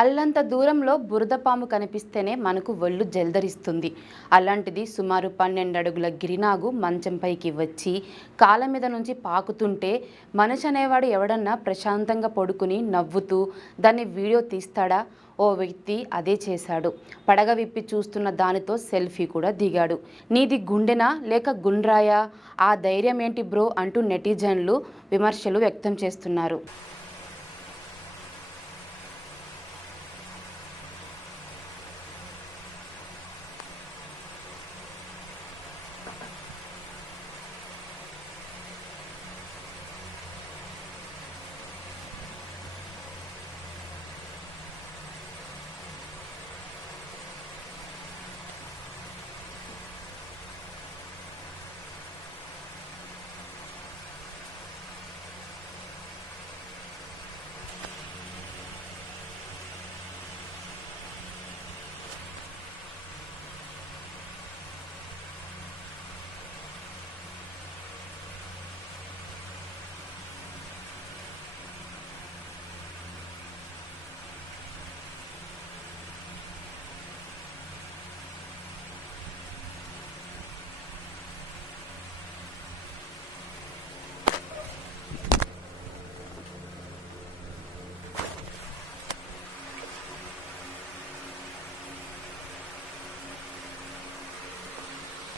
అల్లంత దూరంలో బురదపాము కనిపిస్తేనే మనకు ఒళ్ళు జల్దరిస్తుంది. అలాంటిది సుమారు 12 అడుగుల గిరినాగు మంచంపైకి వచ్చి కాళ్ళ మీద నుంచి పాకుతుంటే మనిషి అనేవాడు ఎవడన్నా ప్రశాంతంగా పడుకుని నవ్వుతూ దాన్ని వీడియో తీస్తాడా? ఓ వ్యక్తి అదే చేశాడు. పడగ విప్పి చూస్తున్న దానితో సెల్ఫీ కూడా దిగాడు. నీది గుండెనా లేక గుండ్రాయా? ఆ ధైర్యం ఏంటి బ్రో అంటూ నెటిజన్లు విమర్శలు వ్యక్తం చేస్తున్నారు.